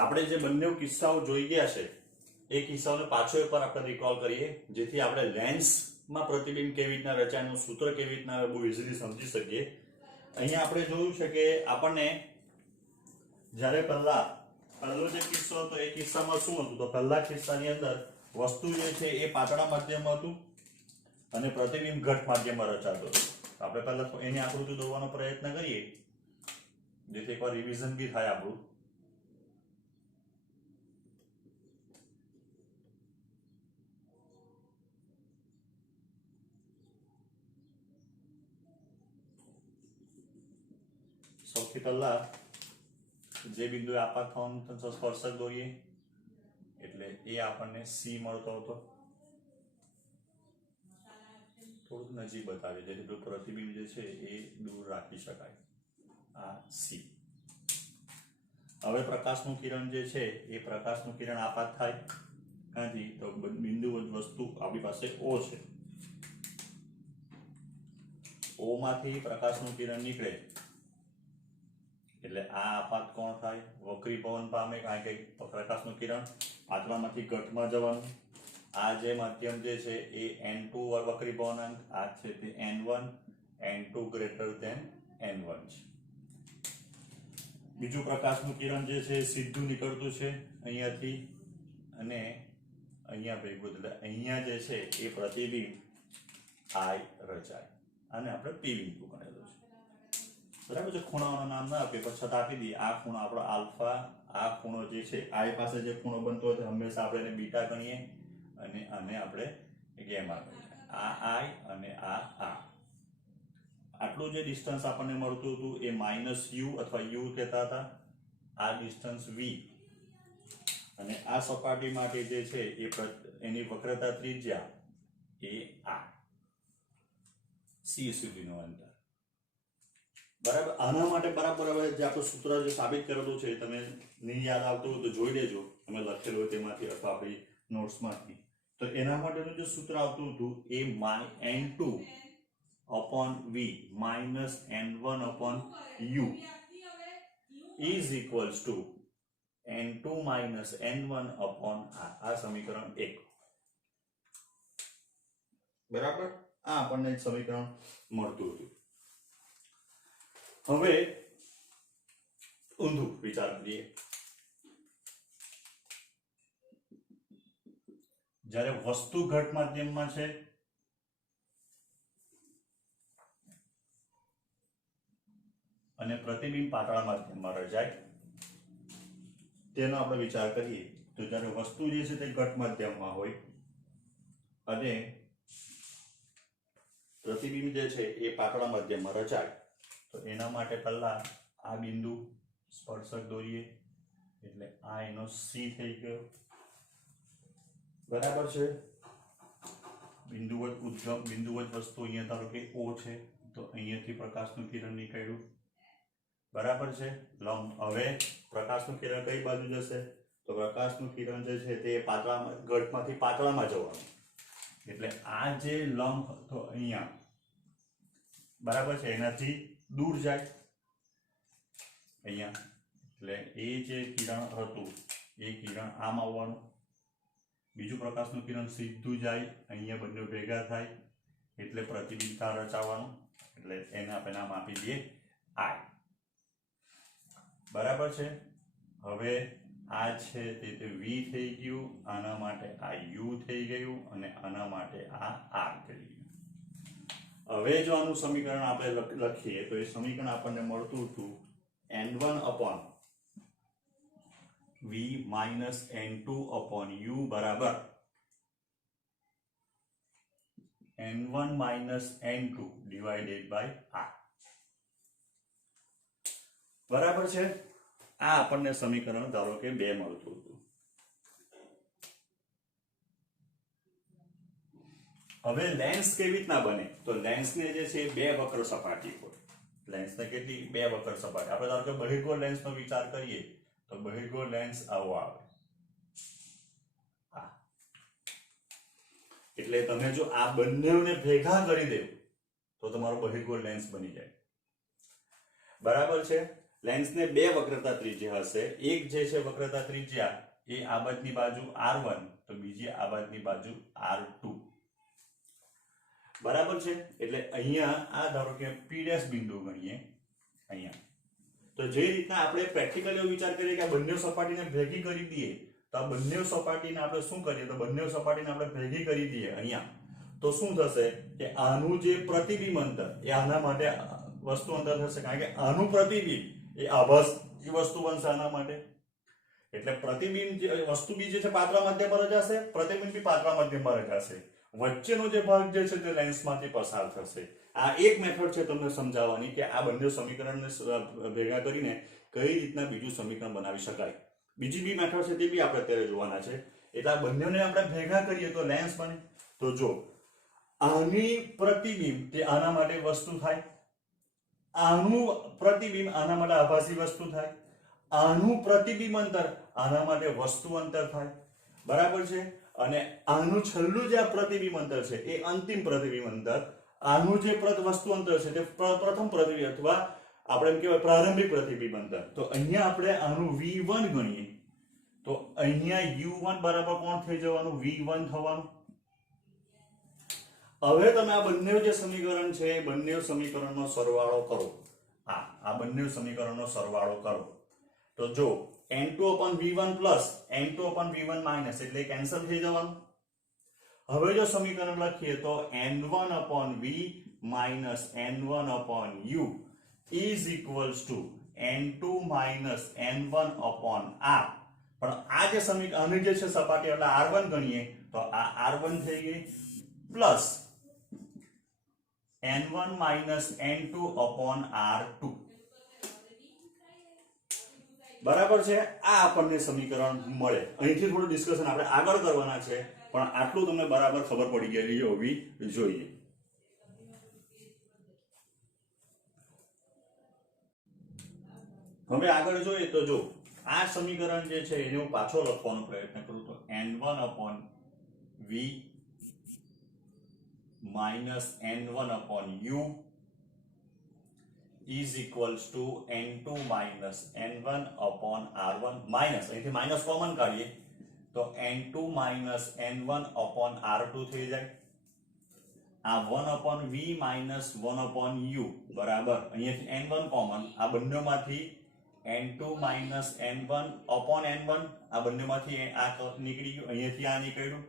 આપણે જે બંને કિસ્સાઓ જોઈ ગયા છે એ કિસ્સાઓને પાછો એકવાર આપણે રિકોલ કરીએ, જેથી આપણે લેન્સમાં પ્રતિબિંબ કેવી રીતના રચાયનું સૂત્ર કેવી રીતના બહુ ઇઝીલી સમજી શકીએ. અહીંયા આપણે જોયું છે કે આપણને જ્યારે પહેલો જે કિસ્સો હતો એ કિસ્સામાં શું હતું, તો પહેલા કિસ્સાની અંદર વસ્તુ જે છે એ પાતળા માધ્યમમાં હતું અને પ્રતિબિંબ ઘટ માધ્યમમાં રચાતું હતું. આપણે પહેલા એની આકૃતિ દોરવાનો પ્રયત્ન કરીએ, જેથી એકવાર રિવિઝન બી થાય આપણું. સૌથી પહેલા જે બિંદુએ આપાત થવાનું સ્પર્શક દોરીએ એટલે એ આપણને સી મળતો હતો. થોડુંક નજીક બતાવીએ જેથી પ્રતિબિંબ જે છે એ દૂર રાખી શકાય. આ સી. હવે પ્રકાશનું કિરણ જે છે એ પ્રકાશનું કિરણ આપાત થાય ક્યાંથી, તો બિંદુવત વસ્તુ આપણી પાસે ઓ છે. ઓ માંથી પ્રકાશનું કિરણ નીકળે એટલે આ આપાત કોણ થાય, વક્રીભવન પામે, કારણ કે પ્રકાશનું કિરણ પાતળામાંથી ઘટમાં જવાનું. આ જે માધ્યમ જે છે એ n2 વક્રીભવનાંક, આ છે તે n1, n2 greater than n1 છે. બીજું પ્રકાશનું કિરણ જે છે સીધું નીકળતું છે અહીંયાથી અને અહીંયા ભેગું, એટલે અહીંયા જે છે એ પ્રતિબિંબ I રચાય. આને આપણે P બિંદુ ગણેલું છે. બરાબર છે. ખૂણાઓના નામ ના આપીએ પણ છતાં આપી દઈએ. આ ખૂણો આપણો આલ્ફા, આ ખૂણો જે છે I પાસે જે ખૂણો બનતો હોય હંમેશા આપણે એને બીટા ગણીએ અને આને આપણે ગેમા ગણીએ. આ I અને આ. આટલું જે ડિસ્ટન્સ આપણને મળતું હતું એ -u અથવા u કહેતા હતા. આ ડિસ્ટન્સ v અને આ સપાટી માટે જે છે એ એની વક્રતા ત્રિજ્યા એ આ c સુધીનું અંતર. બરાબર. આના માટે બરાબર હવે જે આપણું સૂત્ર જે સાબિત કરેલું છે તમે નહીં યાદ આવતું હોય તો જોઈ લેજો, અમે લખેલું હોય તેમાંથી અથવા આપણી નોટ્સમાંથી. તો એના માટેનું જે સૂત્ર આવતું હતું એ n2 upon v minus n1 upon u is equals to n2 minus n1 upon આ સમીકરણ 1. બરાબર. આ આપણને સમીકરણ મળતું હતું. હવે ઊંધું વિચાર કરીએ. જ્યારે વસ્તુ ઘટ માધ્યમમાં છે અને પ્રતિબિંબ પાતળા માધ્યમમાં રચાય, તેનો આપણે વિચાર કરીએ તો જ્યારે વસ્તુ જે છે તે ઘટ માધ્યમમાં હોય અને પ્રતિબિંબ જે છે એ પાતળા માધ્યમમાં રચાય, તો એના માટે પહેલા આ બિંદુ સ્પર્શક દોરીએ એટલે આ એનો સી થઈ ગયો. બરાબર છે. બિંદુવત ઉદ્ગમ, બિંદુવત વસ્તુ અહીંયા ધારો કે O છે તો અહીંયાથી પ્રકાશનું કિરણ નીકળ્યું. બરાબર છે. લંબ. હવે પ્રકાશનું કિરણ કઈ બાજુ જશે, તો પ્રકાશનું કિરણ જે છે તે પાતળામાં ઘટમાંથી પાતળામાં જવાનું. એટલે આ જે લંબ હતો અહીંયા, બરાબર છે, એનાથી દૂર જાય અહીંયા. એટલે એ જે કિરણ હતું એ કિરણ આમ આવવાનું. બીજું પ્રકાશનું કિરણ સીધું જાય અહીંયા, બંને ભેગા થાય એટલે પ્રતિબિંબતા રચાવાનું. એટલે એને આપણે નામ આપી દઈએ I. બરાબર છે. હવે આ છે તે v થઈ ગયું, આના માટે આ u થઈ ગયું અને આના માટે આ r થઈ ગયું. હવે જો આનું સમીકરણ આપણે લખીએ તો એ સમીકરણ આપણને મળતું હતું n1 upon v minus n2 upon u બરાબર n1 minus n2 divided by r. બરાબર છે. આ આપણને સમીકરણ ધારો કે 2 મળતું હતું. હવે લેન્સ કેવી રીતના બને, તો લેન્સને જે છે બે વક્ર સપાટી હોય. લેન્સને કેટલી? બે વક્ર સપાટી. આપણે ધારો કે બહિર્ગોળ લેન્સનો વિચાર કરીએ તો બહિર્ગોળ લેન્સ આવો આવે. એટલે તમે જો આ બંનેને ભેગા કરી દો તો તમારો બહિર્ગોળ લેન્સ બની જાય. બરાબર છે. લેન્સને બે વક્રતા ત્રિજ્યા હશે, એક જે છે વક્રતા ત્રિજ્યા એ આ બાજુની બાજુ R1 તો બીજી આ બાજુની બાજુ R2, બરાબર છે. એટલે અહીંયા આ ધારો કે P' બિંદુ ગણીએ અહીંયા. તો જે રીતના આપણે પ્રેક્ટિકલી એવો વિચાર કરીએ કે આ બંને સપાટીને ભેગી કરી દઈએ, તો આ બંને સપાટીને આપણે શું કરીએ, તો બંને સપાટીને આપણે ભેગી કરી દઈએ અહીંયા, તો શું થશે કે આનું જે પ્રતિબિંબ અંતર એ આના માટે વસ્તુ અંતર થશે, કારણ કે આનું પ્રતિબિંબ એ આભાસ એ વસ્તુ બનશે આના માટે. એટલે પ્રતિબિંબ જે વસ્તુ બી જે છે પાતળા મધ્યમ પર જ હશે, પ્રતિબિંબ બી પાતળા મધ્યમ પર જ હશે, વચ્ચેનો જે ભાગ જે છે તે લેન્સમાંથી પસાર થશે. આ એક મેથડ છે તમને સમજાવવાની કે આ બંને સમીકરણને ભેગા કરીને કઈ રીતના બીજું સમીકરણ બનાવી શકાય. બીજી બી મેથડ છે તે બી આપણે અત્યારે જોવાના છે. એટલે આ બંનેને આપણે ભેગા કરીએ તો લેન્સ બને. તો જો આની પ્રતિબિંબ તે આના માટે વસ્તુ થાય, આનું પ્રતિબિંબ આના માટે આભાસી વસ્તુ થાય, આનું પ્રતિબિંબ અંતર આના માટે વસ્તુ અંતર થાય, બરાબર છે. અને આનું છેલ્લું જે પ્રતિબિંબ અંતર છે એ અંતિમ પ્રતિબિંબ અંતર, આનું જે વસ્તુ અંતર છે તે પ્રથમ પ્રતિબિંબ અથવા આપણે એમ કહેવાય પ્રારંભિક પ્રતિબિંબ અંતર. તો અહીંયા આપણે આનું V1 ગણીએ તો અહીંયા U1 બરાબર કોણ થઈ જવાનું, V1 થવાનું. હવે તમે આ બંને જે સમીકરણ છે એ બંને સમીકરણનો સરવાળો કરો. આ બંને સમીકરણનો સરવાળો કરો તો જો N2/V1 પ્લસ N2/V1 માઇનસ એટલે કેન્સલ થઈ જવાનું. હવે જો સમીકરણ લખીએ તો N1/V minus N1/U is equals to N2 minus N1/R. પણ આ જે સમીકરણ આની જે છે સપાટી એટલે R1 ગણીએ તો આ R1 થઈ ગઈ પ્લસ N1 minus N2/R2, બરાબર છે. આ આપણને સમીકરણ મળે. અહીંથી થોડું ડિસ્કશન આપણે આગળ કરવાના છે, પણ આટલું તમને બરાબર ખબર પડી ગયેલી હોવી જોઈએ. હવે આગળ જોઈએ તો જો આ સમીકરણ જે છે એને હું પાછો લખવાનો પ્રયત્ન કરું તો N1/V minus N1/U is equals to N2 minus N1/R1 minus અહીંથી માઇનસ કોમન કાઢીએ તો N2 minus N1/R2 થઈ જાય. આ 1/V minus 1/U બરાબર અહીંયાથી N1 કોમન, આ બંનેમાંથી N2 minus N1/N1 આ બંનેમાંથી આ નીકળી ગયું, અહીંયાથી આ નીકળ્યું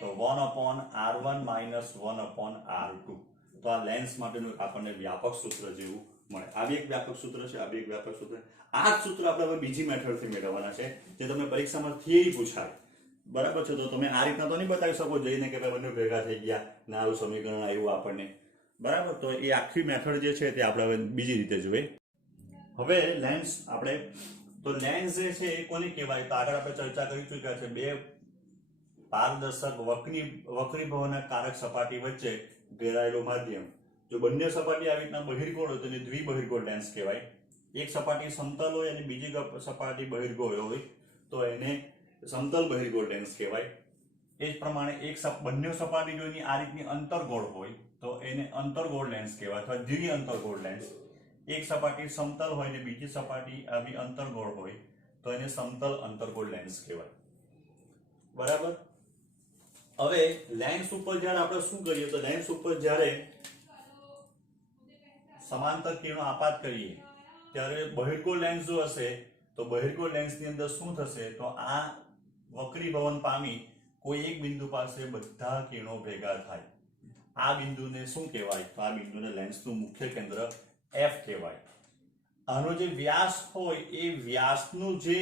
તો 1/R1 minus 1/R2. તો આ લેન્સ માટેનું આપણને વ્યાપક સૂત્ર જેવું મળે. આ બી એક વ્યાપક સૂત્ર છે, આ બી એક વ્યાપક સૂત્ર. આ જ સૂત્ર આપણે હવે બીજી મેથડથી મેળવવાના છે જે તમને પરીક્ષામાં થિયરી પૂછાય, બરાબર છે. તો તમે આ રીતના તો નહીં બતાવી શકો જઈને કે ભાઈ બંને ભેગા થઈ ગયા ને આવું સમીકરણ આવ્યું આપણને, બરાબર. તો એ આખી મેથડ જે છે તે આપણે હવે બીજી રીતે જોઈએ. હવે લેન્સ આપણે તો લેન્સ જે છે એ કોને કહેવાય તો આગળ આપણે ચર્ચા કરી ચૂક્યા છે. બે પારદર્શક વક્રીભવનના કારક સપાટી વચ્ચે ઘેરાયેલું માધ્યમ. જો બંને સપાટી આવી રીતના બહિર્ગોળ હોય તો એને દ્વિબહિર્ગોળ લેન્સ કહેવાય. એક સપાટી સમતલ હોય અને બીજી સપાટી બહિર્ગોળ હોય તો એને સમતલ બહિર્ગોળ લેન્સ કહેવાય. એ જ પ્રમાણે બંને સપાટી જો એની આ રીતની અંતર્ગોળ હોય તો એને અંતર્ગોળ લેન્સ કહેવાય અથવા દ્વિ અંતર્ગોળ લેન્સ. એક સપાટી સમતલ હોય ને બીજી સપાટી આવી અંતર્ગોળ હોય તો એને સમતલ અંતર્ગોળ લેન્સ કહેવાય, બરાબર. હવે લેન્સ ઉપર જ્યારે આપણે શું કરીએ તો લેન્સ ઉપર જ્યારે સમાંતર કિરણો આપાત કરીએ ત્યારે બહિર્ગોળ લેન્સ જો હશે તો બહિર્ગોળ લેન્સની અંદર શું થશે તો આ વક્રીભવન પામી કોઈ એક બિંદુ પાસે બધા કિરણો ભેગા થાય. આ બિંદુને શું કહેવાય તો આ બિંદુને લેન્સનું મુખ્ય કેન્દ્ર F કહેવાય. આનો જે વ્યાસ હોય એ વ્યાસનું જે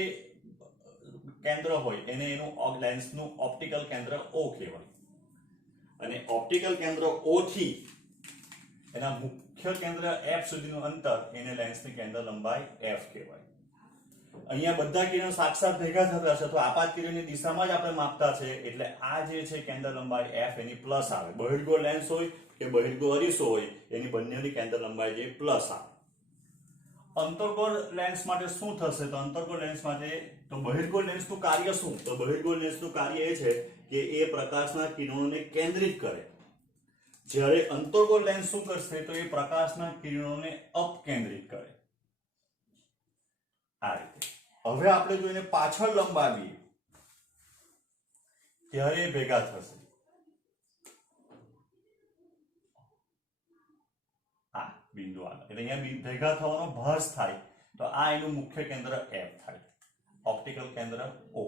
કેન્દ્ર હોય એને એનું લેન્સનું ઓપ્ટિકલ કેન્દ્ર O કહેવાય. અને ઓપ્ટિકલ કેન્દ્ર O થી એના મુખ્ય કેન્દ્ર F સુધીનું અંતર એને લેન્સની કેન્દ્ર લંબાઈ F કહેવાય. અહીંયા બધા કિરણ સાક્ષાત ભેગા થતા છે તો આપાત કિરણની દિશામાં જ આપણે માપતા છે એટલે આ જે છે કેન્દ્ર લંબાઈ F એની પ્લસ આવે. બહિર્ગોળ લેન્સ હોય કે બહિર્ગોળ અરીસો હોય એની બંનેની કેન્દ્ર લંબાઈ જે પ્લસ આવે. અંતર્ગોળ લેન્સ માટે શું થશે તો અંતર્ગોળ લેન્સ માટે તો બહિર્ગોળ લેન્સનું કાર્ય શું તો બહિર્ગોળ લેન્સનું કાર્ય એ છે કે એ પ્રકાશના કિરણોને કેન્દ્રિત કરે, જ્યારે અંતર્ગોળ લેન્સ શું કરશે તો એ પ્રકાશના કિરણોને અપકેન્દ્રિત કરે. આ રીતે. હવે આપણે જો એને પાછળ લંબાવીએ ત્યારે ભેગા થશે. આ બિંદુ આગળ એટલે અહીંયા ભેગા થવાનો ભાસ થાય તો આ એનું મુખ્ય કેન્દ્ર F થાય, ઓપ્ટિકલ કેન્દ્ર O.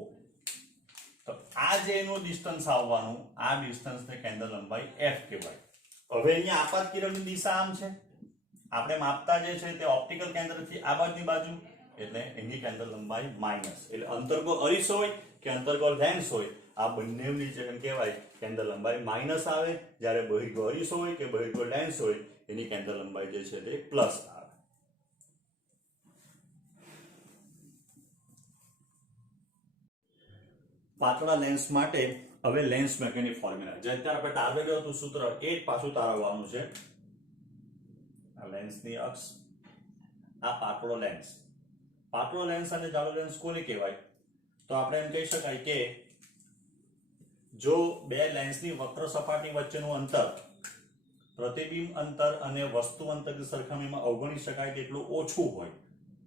તો આ જે એનું ડિસ્ટન્સ આવવાનું, આ ડિસ્ટન્સને કેન્દ્ર લંબાઈ F કહેવાય. હવે અહીંયા આપાત કિરણની દિશા આમ છે, આપણે માપતા જે છે તે ઓપ્ટિકલ કેન્દ્રથી આ બાજુની બાજુ, એટલે એની કેન્દ્ર લંબાઈ માઇનસ. એટલે અંતર્ગોળ અરીસો હોય કે અંતર્ગોળ લેન્સ હોય, આ બંનેની જેમ કહેવાય કેન્દ્ર લંબાઈ માઇનસ આવે. જ્યારે બહિર્ગોળ અરીસો હોય કે બહિર્ગોળ લેન્સ હોય એની કેન્દ્ર લંબાઈ જે છે તે પ્લસ આવે. પાતળા લેન્સ માટે હવે લેન્સ મેકેનિક ફોર્મ્યુલા, જે અત્યારે આપણે તારવેલું હતું સૂત્ર, એ જ પાછું તારવવાનું છે. આ લેન્સની અક્ષ, આ પાતળો લેન્સ. પાતળો લેન્સ અને જાડો લેન્સ કોને કહેવાય? તો આપણે એમ કહી શકાય કે જો બે લેન્સની વક્ર સપાટી વચ્ચેનું અંતર પ્રતિબિંબ અંતર અને વસ્તુ અંતરની સરખામણીમાં અવગણી શકાય તેટલું ઓછું હોય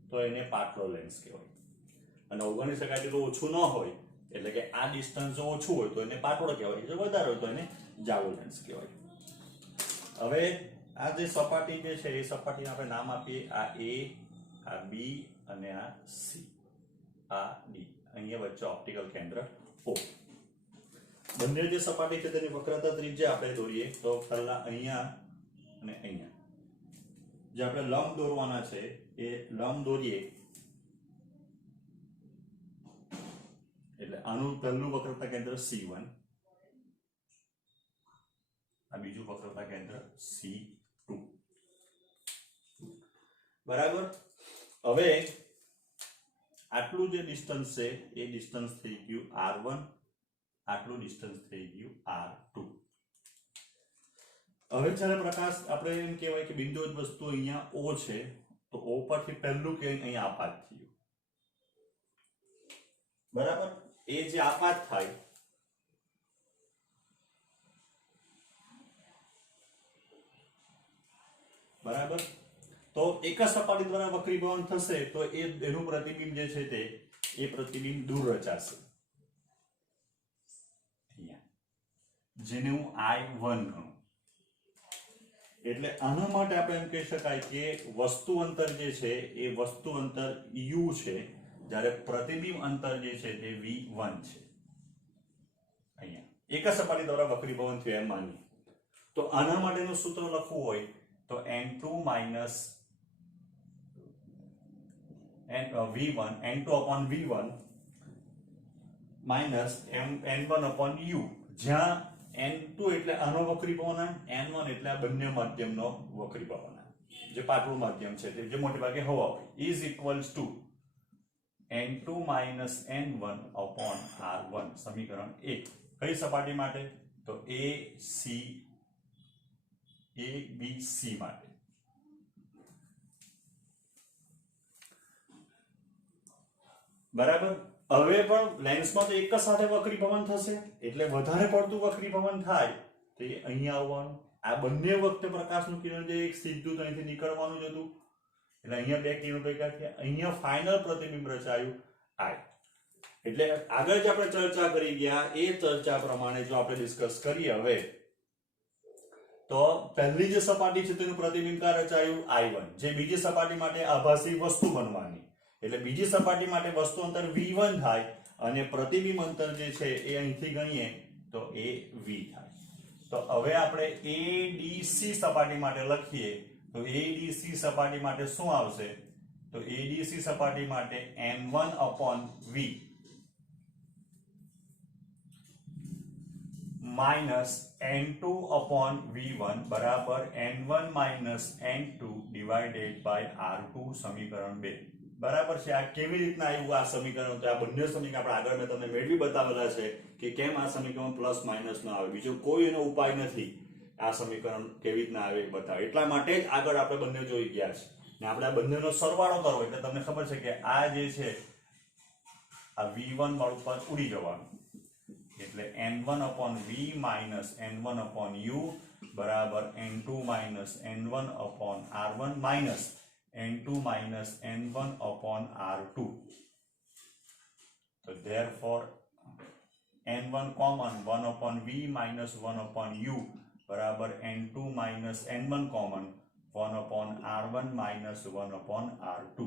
તો એને પાતળો લેન્સ કહેવાય. અને અવગણી શકાય તેટલું ઓછું ન હોય એટલે કે આ ડિસ્ટન્સ જો ઓછું હોય તો એને પાતળો કહેવાય, જો વધારે હોય તો એને જાડો લેન્સ કહેવાય. હવે આ જે સપાટી જે છે એ સપાટીને આપણે નામ આપીએ, આ A, આ B અને આ C, આ D. અહીંયા વચ્ચે ઓપ્ટિકલ કેન્દ્ર O. બંને જે સપાટી છે તેની વક્રતા ત્રિજ્યા આપણે દોરીએ તો પહેલા અહીંયા અને અહીંયા જે આપણે લંબ દોરવાના છે એ લંબ દોરીએ એટલે આનું પહેલું વક્રતા કેન્દ્ર C1, આ બીજું વક્રતા કેન્દ્ર C2. બરાબર. હવે આટલું જે ડિસ્ટન્સ છે એ ડિસ્ટન્સ થઈ ગયું R1, આટલું ડિસ્ટન્સ થઈ ગયું R2. હવે જ્યારે પ્રકાશ, આપણે એમ કહેવાય કે બિંદુ જ વસ્તુ અહીંયા O છે, તો O પરથી પહેલું કે અહીંયા આપાત થયું. બરાબર. એ જે આપાત થાય બરાબર, તો એક જ સપાટી દ્વારા વક્રીભવન થશે તો એનું પ્રતિબિંબ જે છે તે એ પ્રતિબિંબ દૂર રચાશે, જેને હું I1 ગણું. એટલે આના માટે આપણે એમ કહી શકાય કે વસ્તુ અંતર જે છે એ વસ્તુ અંતર U છે, જ્યારે પ્રતિબિંબ અંતર જે છે તે V1 છે. અહીંયા એક જ સપાટી દ્વારા વક્રીભવન થયું એમ માની તો આના માટેનું સૂત્ર લખવું હોય તો N2 minus V1, N2 upon V1 minus N1 upon U, જ્યાં N2 એટલે આનો વક્રીભવનાંક, N1 એટલે આ બંને માધ્યમનો વક્રીભવનાંક, જે પાતળું માધ્યમ છે તે જે મોટે ભાગે હવા હોય, is equals to N2 minus N1 upon R1. સમીકરણ 1. કઈ સપાટી માટે? તો ABC માટે. બરાબર. હવે પણ લેન્સમાં તો એક જ સાથે વક્રીભવન થશે, એટલે વધારે પડતું વક્રીભવન થાય તો એ અહીંયા આવવાનું. આ બંને વખતે પ્રકાશનું કિરણ જે એક સીધું અહીંથી નીકળવાનું જ હતું, એટલે અહીંયા બે કિરણો ભેગા થયા, અહીંયા ફાઇનલ પ્રતિબિંબ રચાયું I. એટલે આગળ જે આપણે ચર્ચા કરી ગયા એ ચર્ચા પ્રમાણે જો આપણે ડિસ્કસ કરીએ હવે, તો પહેલી જે સપાટી છે તેનું પ્રતિબિંબ કા રચાયું I1, જે બીજી સપાટી માટે આભાસી વસ્તુ બનવાની, એટલે બીજી સપાટી માટે વસ્તુ અંતર V1 થાય અને પ્રતિબિંબ અંતર જે છે એ અહીંથી ગણીએ તો એ V થાય. તો હવે આપણે ADC સપાટી માટે લખીએ તો ADC સપાટી માટે શું આવશે? તો ADC સપાટી માટે N1 upon V minus N2 upon V1 બરાબર N1 minus N2 divided by R2. સમીકરણ 2. બરાબર છે. આ કેવી રીતના આવ્યું આ સમીકરણ? તો આ બંને સમીકરણ આપણે આગળ મેં તમને મેળવી બતાવેલા છે કે કેમ આ સમીકરણ પ્લસ માઇનસ ન આવે, બીજો કોઈ એનો ઉપાય નથી આ સમીકરણ કેવી રીતના આવે એ બતાવે. એટલા માટે જ આગળ આપણે બંને જોઈ ગયા છે ને આપણે આ બંનેનો સરવાળો કરવો એટલે તમને ખબર છે કે આ જે છે આ V1 વાળું પદ ઉડી જવાનું, એટલે N1 upon V minus N1 upon U બરાબર N2 minus N1 upon R1 minus n2 minus n1 upon r2. So therefore n1 common 1 upon v minus 1 upon u बराबर n2 minus n1 common 1 upon r1 minus 1 upon r2.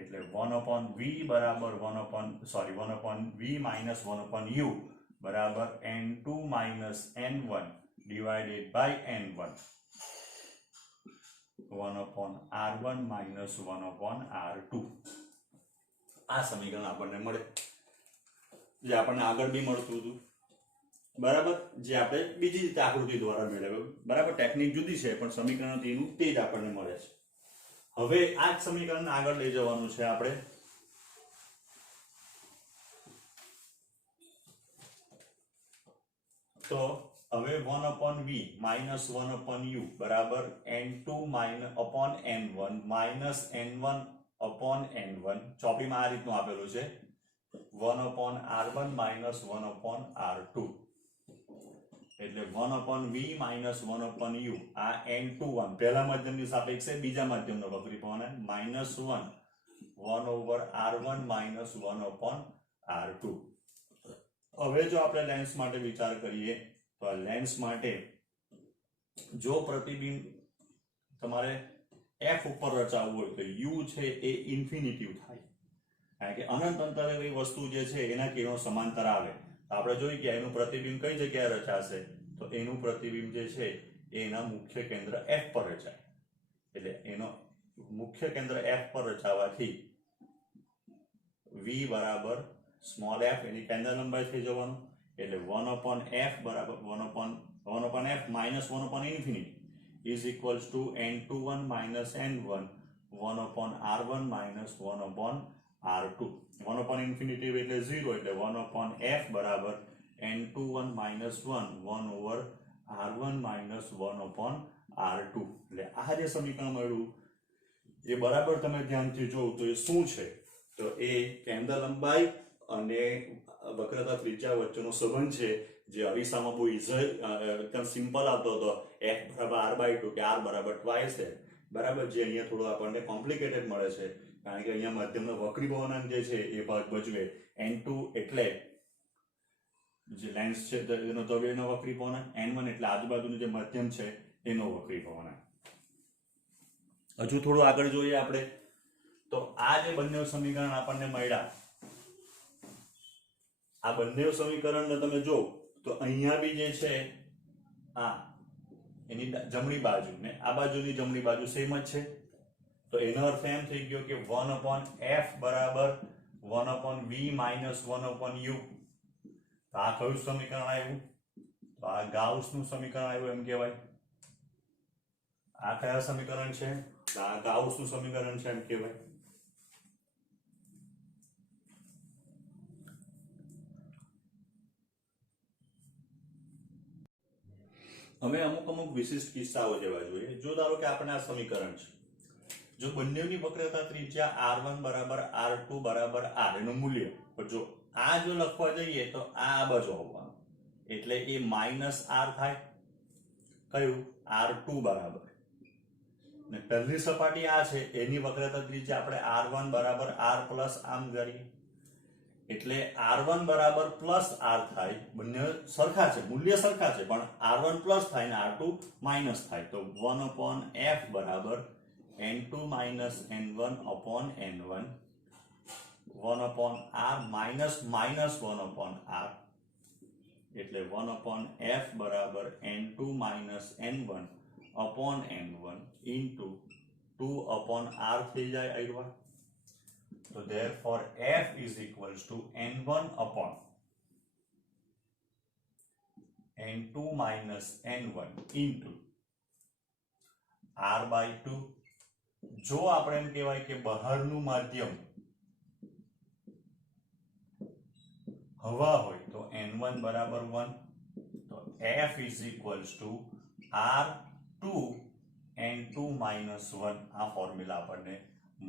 એટલે 1 upon v બરાબર 1 upon v minus 1 upon u બરાબર n2 minus n1 divided by n1 1 upon r1 minus 1 upon r2. આ સમીકરણ આપણને મળે જે આપણને આગળ બી મળતું હતું બરાબર, જે આપણે બીજી રીતે આકૃતિ દ્વારા મેળવ્યું બરાબર. ટેકનિક જુદી છે પણ સમીકરણ તેનું તે જ આપણને મળે છે. હવે આ જ સમીકરણને આગળ લઈ જવાનું છે આપણે. તો હવે 1 upon v minus 1 upon u બરાબર n2 upon n1 minus n1 upon n1 ચોપડીમાં આ રીતનું આપેલું છે 1 upon r1 minus 1 upon r2 એટલે 1 upon v minus 1 upon u આ n21 પહેલા માધ્યમની સાપેક્ષે બીજા માધ્યમનો વક્રી પવન minus 1 over r1 minus 1 upon r2. હવે જો આપણે લેન્સ માટે વિચાર કરીએ તો આ લેન્સ માટે જો પ્રતિબિંબ તમારે f ઉપર રચાવવું હોય તો u છે એ ઇન્ફિનિટિવ થાય, કારણ કે અનંત અંતરે કોઈ વસ્તુ જે છે એના કિરણો સમાંતર આવે. આપણે જોઈએ કે એનું પ્રતિબિંબ કઈ જગ્યાએ રચાશે તો એનું પ્રતિબિંબ જે છે એના મુખ્ય કેન્દ્ર f પર રચાય. એટલે એનો મુખ્ય કેન્દ્ર f પર રચાવાથી v બરાબર સ્મોલ f એની કેન્દ્ર લંબાઈ થઈ જવાનું. એટલે 1 upon f બરાબર 1 upon f minus 1 upon infinity is equals to n21 minus n1 1 upon r1 minus 1 upon r2. 1 upon infinity એટલે 0 એટલે 1 upon f બરાબર n21 minus 1 1 over r1 minus 1 upon r2. એટલે આ જે સમીકરણ મળ્યું એ બરાબર તમે ધ્યાનથી જોવો તો એ શું છે તો એ કેન્દ્ર લંબાઈ અને વક્રતા ત્રિજ્યા વચ્ચેનો સંબંધ છે જે અરીસામાં બહુ એકદમ સિમ્પલ આવતો હતો f બરાબર r/2 કે r બરાબર twice f બરાબર, જે અહીંયા થોડું આપણને કોમ્પ્લિકેટેડ મળે છે કારણ કે અહીંયા મધ્યમનો વક્રીભવનાંક જે છે એ ભાગ ભજવે n2 એટલે જે લેન્સ છે એનો દ્રવ્યનો વક્રીભવનાંક, n1 એટલે આજુબાજુનું જે મધ્યમ છે એનો વક્રીભવનાંક. હજુ થોડું આગળ જોઈએ આપણે તો આ જે બંને સમીકરણ આપણને મળ્યા આ બંને સમીકરણને તમે જો તો અહીંયા બી જે છે આ એની જમણી બાજુ ને આ બાજુની જમણી બાજુ સેમ જ છે. તો એનો અર્થ એમ થઈ ગયો કે 1 upon f બરાબર 1 upon v minus 1 upon u. તો આ કયું સમીકરણ આવ્યું તો આ ગાઉસનું સમીકરણ આવ્યું એમ કહેવાય. આ કયા સમીકરણ છે આ ગાઉસનું સમીકરણ છે એમ કહેવાય. હવે અમુક વિશિષ્ટ કિસ્સાઓ જેવા જોઈએ. જો ધારો કે આપણે આ સમીકરણ છે, જો બંનેની વક્રતા ત્રિજ્યા r1 બરાબર r2 બરાબર r એનું મૂલ્ય જો આ જો લખવા જઈએ તો આ બાજુ આવવાનું એટલે એ માઇનસ r થાય. કયું r2 બરાબર ને પહેલી સપાટી આ છે એની વક્રતા ત્રિજ્યા આપણે r1 બરાબર r પ્લસ આમ કરીએ એટલે r1 બરાબર પ્લસ r થાય. બંને સરખા છે, મૂલ્ય સરખા છે પણ r1 પ્લસ થાય ને r2 માઇનસ થાય. તો 1 upon f બરાબર n2 minus n1 upon n1 1 upon r minus 1 upon r એટલે 1 upon f બરાબર n2 minus n1 upon n1 into 2 upon r થઈ જાય આવ્યા. So therefore f is equals to n1 upon n2 minus n1 into r by 2. જો આપણે એમ કહેવાય કે બહારનું માધ્યમ હવા હોય તો n1 બરાબર 1 તો f is equals to r2 n2 minus 1 આ ફોર્મ્યુલા આપણને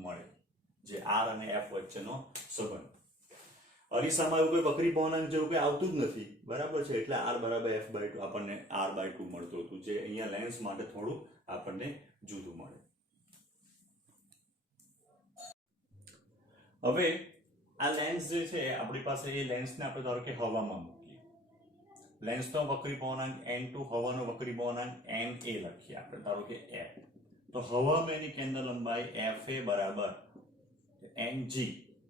મળે જે r અને f વચ્ચેનો સંબંધ. અરીસામાં એવું કોઈ વક્રીભવનાંક જેવું કોઈ આવતું જ નથી બરાબર છે એટલે r બરાબર f/2 આપણને r/2 મળતું હતું જે અહીંયા લેન્સ માટે થોડું આપણને જુદું મળે. હવે આ લેન્સ જે છે આપણી પાસે, એ લેન્સને આપણે ધારો કે હવામાં મૂકીએ. લેન્સનો વક્રી પવનાંક n2, હવાનો વક્રી પવનાંક na લખીએ આપણે, ધારો કે f. તો હવામાં એની કેન્દ્ર લંબાઈ fa બરાબર ng,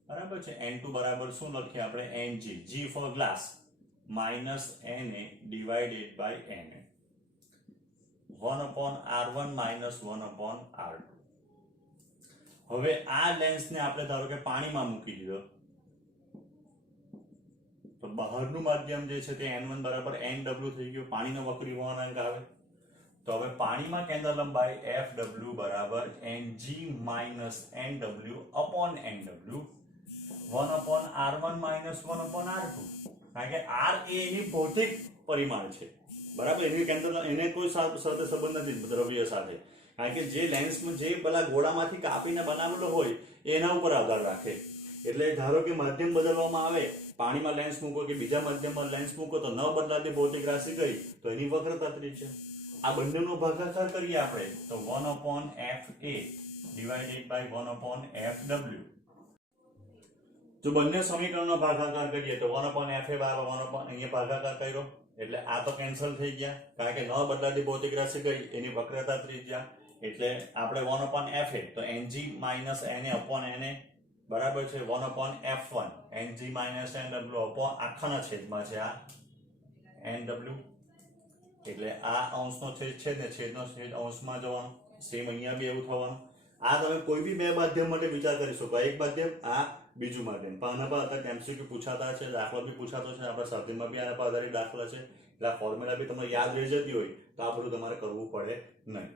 બરાબર છે. n2 બરાબર શું લખીએ આપણે? ng, g for glass, minus na divided by na, 1/r1 minus 1/r2. હવે આ લેન્સને આપણે ધારો કે પાણીમાં મૂકી દીધો, તો બહારનું માધ્યમ જે છે તે n1 બરાબર nw થઈ ગયું, પાણીનો વક્રી પવનાંક આવે. તો હવે પાણીમાં કેન્દ્ર લંબાઈ fw બરાબર ng minus nw upon nw, 1/r1 minus 1/r2. કારણ કે r એ એની ભૌતિક પરિમાણ છે, બરાબર. એની કેન્દ્ર, એને કોઈ સાથે સંબંધ નથી દ્રવ્ય સાથે, કારણ કે જે લેન્સમાં જે પેલા ગોળામાંથી કાપીને બનાવેલો હોય એના ઉપર આધાર રાખે. એટલે ધારો કે માધ્યમ બદલવામાં આવે, પાણીમાં લેન્સ મૂકો કે બીજા માધ્યમમાં લેન્સ મૂકો, તો ન બદલાતી ભૌતિક રાશિ કઈ? તો એની વક્રતા ત્રિજ્યા. આ બંનેનો ભાગાકાર કરીએ આપણે, તો 1/fa ડિવાઇડેડ બાય 1/fw. જો બંને સમીકરણનો ભાગાકાર કરીએ તો 1/fa બરાબર 1 અહીંયા ભાગાકાર કર્યો એટલે આ તો કેન્સલ થઈ ગયા, કારણ કે ન બદલાતી ભૌતિક રાશિ કઈ? એની વક્રતા ત્રિજ્યા. એટલે આપણે 1/fa તો ng minus na upon na બરાબર છે 1/f1 ng minus nw upon આખાના છેદમાં છે આ nw. એટલે આ અંશનો છેદ છે ને છેદનો છેદ અંશમાં જવાનો, સેમ અહીંયા બી એવું થવાનું. આ તમે કોઈ બી બે માધ્યમ માટે વિચાર કરી શકો, એક માધ્યમ, આ બીજું માધ્યમ. પણ આના પર અત્યારે MCQ પૂછાતા છે, દાખલો બી પૂછાતો છે, આપણા સ્વાધ્યાયમાં બી આના પર આધારિત દાખલા છે. એટલે આ ફોર્મ્યુલા બી તમને યાદ રહી જતી હોય તો આ બધું તમારે કરવું પડે નહીં.